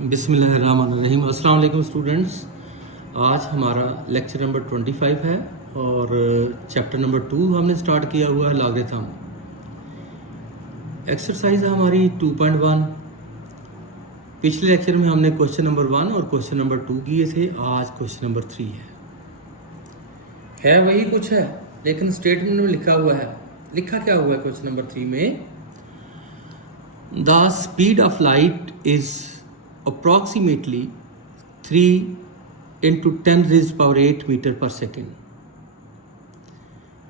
बिस्मिल्लाहिर्रहमानिर्रहीम। अस्सलाम वालेकुम स्टूडेंट्स। आज हमारा लेक्चर नंबर 25 है और चैप्टर नंबर 2 हमने स्टार्ट किया हुआ है लॉगरिथम। एक्सरसाइज है हमारी 2.1। पिछले लेक्चर में हमने क्वेश्चन नंबर 1 और क्वेश्चन नंबर 2 किए थे। आज क्वेश्चन नंबर 3 है वही कुछ है, लेकिन स्टेटमेंट में लिखा हुआ है। लिखा क्या हुआ है क्वेश्चन नंबर 3 में? The speed of light is approximately 3 into 10 raised power 8 metre per second.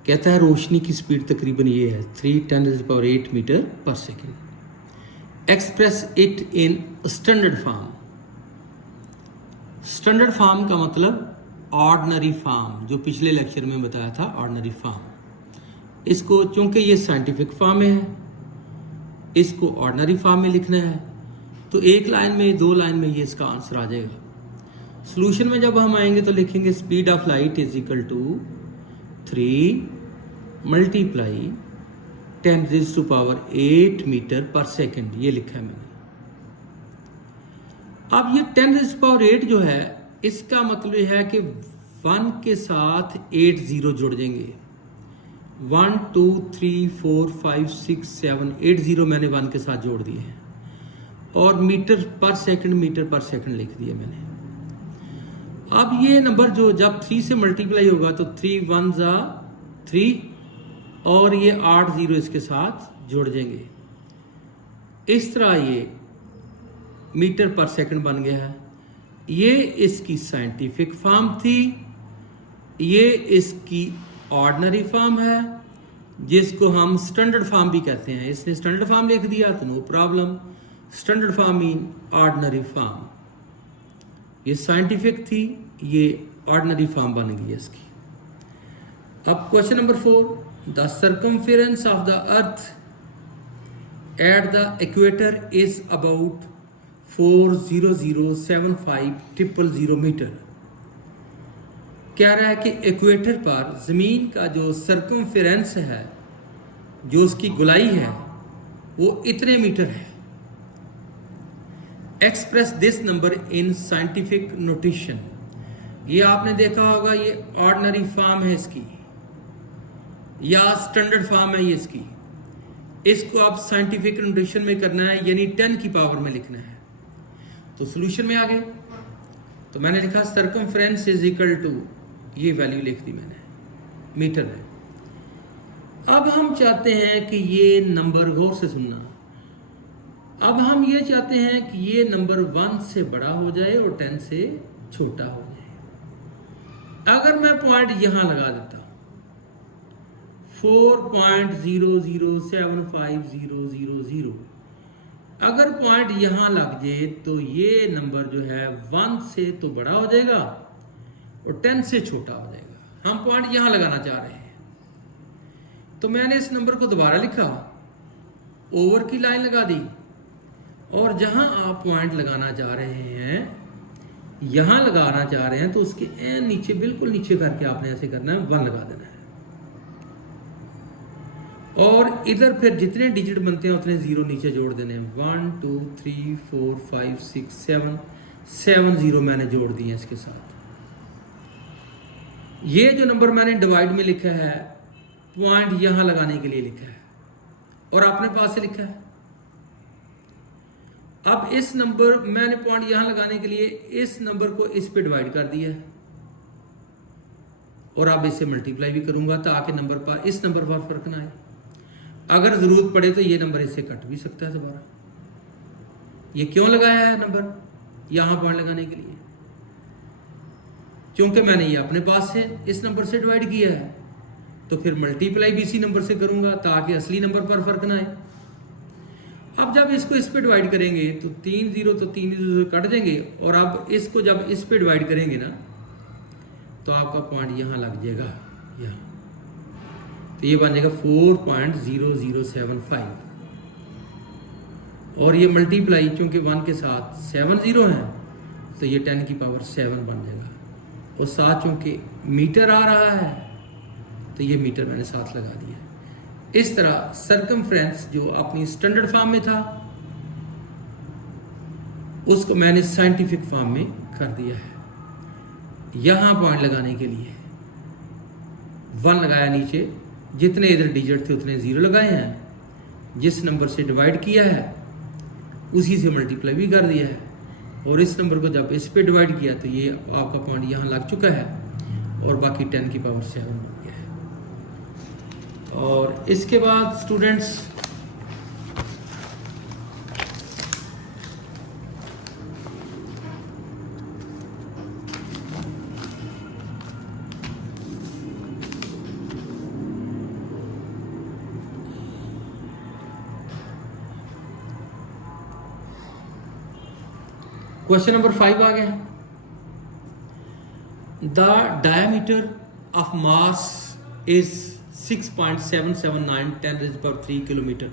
कहता है रोशनी की स्पीड तकरीबन ये है 3 10 raised power 8 metre per second. Express it in standard form. Standard form का मतलब ऑर्डिनरी फॉर्म, जो पिछले लेक्चर में बताया था ऑर्डिनरी फॉर्म। इसको चूंकि ये साइंटिफिक फॉर्म में है, इसको ऑर्डिनरी फॉर्म में लिखना है, तो एक लाइन में, दो लाइन में ये इसका आंसर आ जाएगा। सॉल्यूशन में जब हम आएंगे तो लिखेंगे speed of light is equal to 3 multiply 10 raised to power 8 metre per second. ये लिखा है मैंने। अब ये 10 रेज़्ड टू पावर 8 जो है, इसका मतलब ये है कि 1 के साथ 8 जीरो जुड़ जाएंगे। 1 2 3 4 5 6 7 8 जीरो मैंने 1 के साथ जोड़ दिए हैं और मीटर पर सेकंड लिख दिया मैंने। अब ये नंबर जो जब 3 से मल्टीप्लाई होगा तो 3 1 जा 3 और ये 8 जीरो इसके साथ जुड़ जाएंगे। इस तरह ये मीटर पर सेकंड बन गया है। ये इसकी साइंटिफिक फॉर्म थी, ये इसकी ऑर्डिनरी फॉर्म है, जिसको हम स्टैंडर्ड फॉर्म भी कहते हैं। इसने स्टैंडर्ड फॉर्म लिख दिया तो no problem. Standard form mean ordinary form. ये साइंटिफिक थी, ये ऑर्डिनरी फॉर्म बन गई है इसकी। अब question number 4। The circumference of the earth at the equator is about 40075,000 metre. कह रहा है कि इक्वेटर पर जमीन का जो सर्कमफेरेंस है, जो उसकी गुलाई है, वो इतने मीटर है। Express this number in scientific notation. ये आपने देखा होगा, ये ऑर्डिनरी फॉर्म है इसकी या स्टैंडर्ड फॉर्म है ये इसकी। इसको आप साइंटिफिक नोटेशन में करना है, यानी 10 की पावर में लिखना है। तो सॉल्यूशन में आ गए तो मैंने लिखा सर्कमफ्रेंस इज इक्वल टू, ये वैल्यू लिख दी मैंने मीटर में। अब हम चाहते हैं कि ये नंबर, गौर से सुनना, अब हम ये चाहते हैं कि ये नंबर 1 से बड़ा हो जाए और 10 से छोटा हो जाए। अगर मैं पॉइंट यहां लगा देता 4.007500, अगर पॉइंट यहां लग जाए तो ये नंबर जो है 1 से तो बड़ा हो जाएगा और 10 से छोटा हो जाएगा। हम पॉइंट यहां लगाना चाह रहे हैं, तो मैंने इस नंबर को दोबारा लिखा, ओवर की लाइन लगा दी, और जहां आप पॉइंट लगाना चाह रहे हैं, यहां लगाना चाह रहे हैं, तो उसके नीचे, बिल्कुल नीचे करके आपने ऐसे करना है, 1 लगा देना है। और इधर फिर जितने डिजिट बनते हैं उतने जीरो नीचे जोड़ देने हैं। 1 2 3 4 5 6 7 जीरो मैंने जोड़ दिए इसके साथ। ये जो नंबर मैंने डिवाइड में लिखा है, पॉइंट यहां लगाने के लिए लिखा है और आपने पास से लिखा है। अब इस नंबर, मैंने पॉइंट यहां लगाने के लिए इस नंबर को इस पे डिवाइड कर दिया है और अब इसे मल्टीप्लाई भी करूंगा ताकि नंबर पर, इस नंबर पर फर्क ना आए। अगर जरूरत पड़े तो ये नंबर इससे कट भी सकता है दोबारा। ये क्यों लगाया है नंबर यहां पॉइंट लगाने के लिए? क्योंकि मैंने ये अपने पास से इस नंबर से डिवाइड किया है, तो फिर मल्टीप्लाई भी इसी नंबर से करूंगा ताकि असली नंबर पर फर्क ना आए। अब जब इसको इस पे डिवाइड करेंगे तो 3 जीरो कट देंगे, और अब इसको जब इस पे डिवाइड करेंगे ना, तो आपका पॉइंट यहां लग जाएगा, यहां, तो ये बन जाएगा 4.0075, और ये मल्टीप्लाई, चूंकि 1 के साथ 7 जीरो हैं, तो ये 10 की पावर 7 बन जाएगा। और साथ चूंकि मीटर आ रहा है, तो ये मीटर मैंने साथ लगा दिया। इस तरह सर्कमफ्रेंस जो अपनी स्टैंडर्ड फॉर्म में था उसको मैंने साइंटिफिक फॉर्म में कर दिया है। यहाँ पॉइंट लगाने के लिए 1 लगाया नीचे, जितने इधर डिजिट थे उतने 0 लगाए हैं, जिस नंबर से डिवाइड किया है उसी से मल्टीप्लाई भी कर दिया है, और इस नंबर को जब इस पे डिवाइड किया तो ये आपका पॉइंट यहाँ लग चुका है, और बाकी 10 की पावर 7 बन गया है। और इसके बाद स्टूडेंट्स क्वेश्चन नंबर 5 आ गया। The diameter of mass is 6.779 10⁻³ kilometre.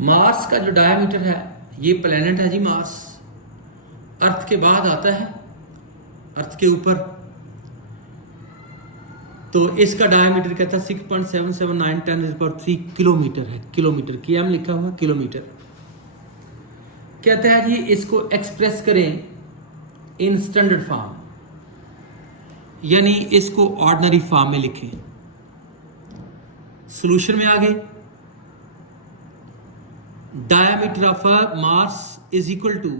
Mars का जो डायमीटर है, ये प्लेनेट है जी मार्स, अर्थ के बाद आता है, अर्थ के ऊपर, तो इसका डायमीटर कहता है 6.779 10⁻³ किलोमीटर है। किलोमीटर की एम लिखा हुआ किलोमीटर। कहता है जी इसको एक्सप्रेस करें इन स्टैंडर्ड फॉर्म, यानी इसको ऑर्डिनरी फॉर्म में लिखें। सॉल्यूशन में आगे diameter of mass is equal to,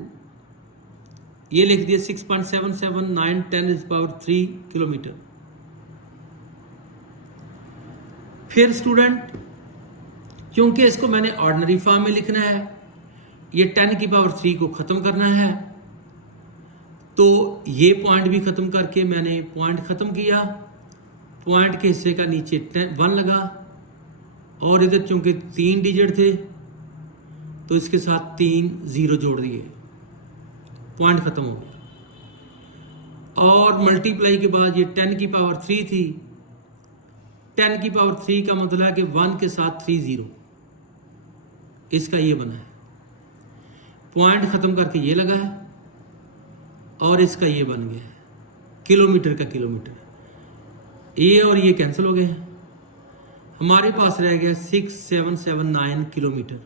ये लिख दिया 6.779 10⁻³ किलोमीटर। फिर स्टूडेंट, क्योंकि इसको मैंने ऑर्डिनरी फॉर्म में लिखना है, ये 10⁻³ को ख़त्म करना है, तो ये पॉइंट भी ख़त्म करके मैंने पॉइंट ख़त्म किया। पॉइंट के हिस्से का नीचे 1 लगा, और इधर चूंकि 3 डिजिट थे तो इसके साथ 3 0 जोड़ दिए, पॉइंट ख़त्म हो गया। और मल्टीप्लाई के बाद ये 10⁻³ थी, 10⁻³ का मतलब है कि 1 के साथ 3 0, इसका ये बना है। पॉइंट ख़त्म करके ये लगा है, और इसका ये बन गया है किलोमीटर का किलोमीटर। ये और ये कैंसिल हो गए हैं, हमारे पास रह गया 6779 किलोमीटर।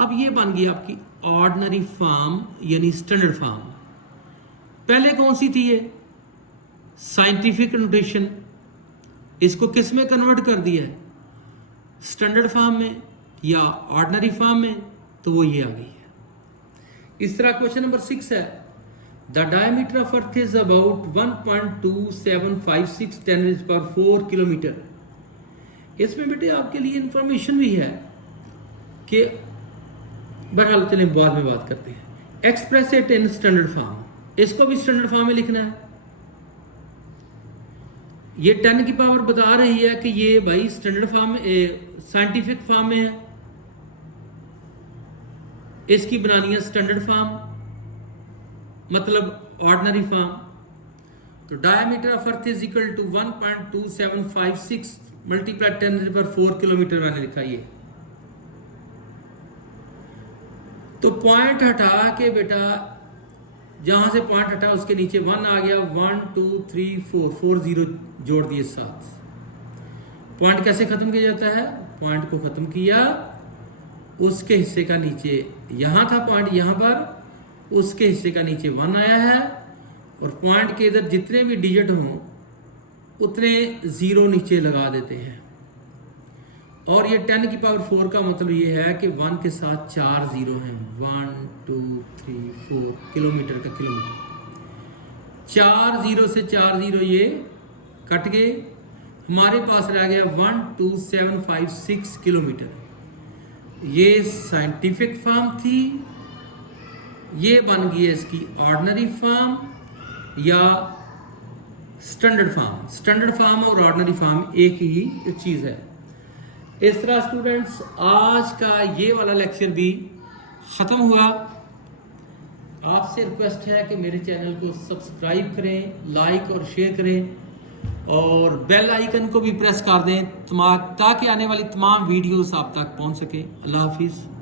अब ये बन गई आपकी ऑर्डिनरी फॉर्म यानी स्टैंडर्ड फॉर्म। पहले कौन सी थी ये? Scientific notation. इसको किस में कन्वर्ट कर दिया है? स्टैंडर्ड फॉर्म में या ऑर्डिनरी फॉर्म में, तो वो ये आ गई है। इस तरह क्वेश्चन नंबर 6 है, the diameter of earth is about 1.2756 10⁻⁴ kilometre. इसमें बेटे आपके लिए इंफॉर्मेशन भी है कि बहरहाल चलें बाद में बात करते हैं। Express it in standard form, इसको भी स्टैंडर्ड फॉर्म में लिखना है। ये 10 की पावर बता रही है कि ये भाई स्टैंडर्ड फॉर्म में, साइंटिफिक फॉर्म में है, इसकी बनानी है स्टैंडर्ड फॉर्म, मतलब ऑर्डिनरी फॉर्म। तो diameter of earth is equal to 1.2756 multiply 10⁻⁴ kilometre मैंने लिखा ये। तो पॉइंट हटा के बेटा, जहां से पॉइंट हटा उसके नीचे 1 आ गया, 1 2 3 4 0 जोड़ दिए साथ। पॉइंट कैसे खत्म किया जाता है? पॉइंट को खत्म किया, उसके हिस्से का नीचे यहां था पॉइंट, यहां पर उसके हिस्से का नीचे 1 आया है, और पॉइंट के इधर जितने भी डिजिट हों उतने 0 नीचे लगा देते हैं। और ये 10⁻⁴ का मतलब ये है कि 1 के साथ 4 0 हैं, 1 2 3 4 किलोमीटर का किलोमीटर। 4 0 से 4 0 ये कट गए, हमारे पास रह गया 12756 किलोमीटर। ये साइंटिफिक फॉर्म थी, ये बन गई है इसकी ऑर्डिनरी फॉर्म या स्टैंडर्ड फॉर्म। स्टैंडर्ड फॉर्म और ऑर्डिनरी फॉर्म एक ही चीज़ है। इस तरह स्टूडेंट्स आज का ये वाला लेक्चर भी ख़त्म हुआ। आपसे रिक्वेस्ट है कि मेरे चैनल को सब्सक्राइब करें, लाइक और शेयर करें, और बेल आइकन को भी प्रेस कर दें ताकि आने वाली तमाम वीडियोस आप तक पहुंच सके। अल्लाह हाफिज़।